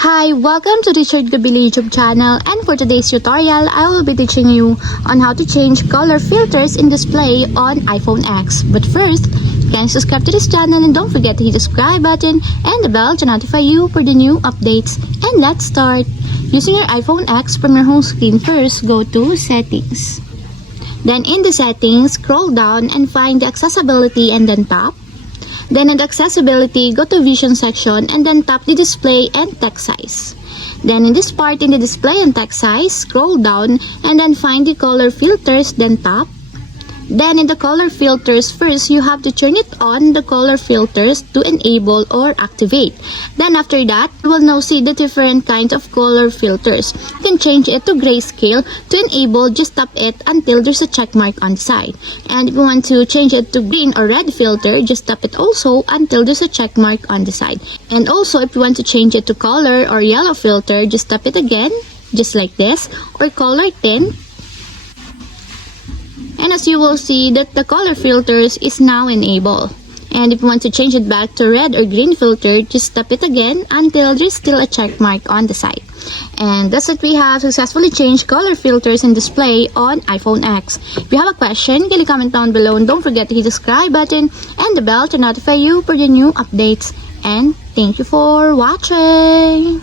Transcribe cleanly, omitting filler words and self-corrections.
Hi, welcome to the Gabili YouTube channel, and for today's tutorial, I will be teaching you on how to change color filters in display on iPhone X. But first, can you subscribe to this channel and don't forget to hit the subscribe button and the bell to notify you for the new updates. And let's start. Using your iPhone X, from your home screen first, go to Settings. Then in the settings, scroll down and find the accessibility and then tap. Then in the accessibility, go to vision section and then tap the display and text size. Then in this part in the display and text size, scroll down and then find the color filters, then tap. Then in the color filters, first you have to turn it on, the color filters, to enable or activate. Then after that, you will now see the different kinds of color filters. You can change it to grayscale. To enable, just tap it until there's a check mark on the side. And if you want to change it to green or red filter, just tap it also until there's a check mark on the side. And also, if you want to change it to color or yellow filter, just tap it again, just like this, or color tint. And as you will see that the color filters is now enabled. And if you want to change it back to red or green filter, just tap it again until there's still a check mark on the side. And that's it, we have successfully changed color filters in display on iPhone X. If you have a question, kindly comment down below and don't forget to hit the subscribe button and the bell to notify you for the new updates. And thank you for watching!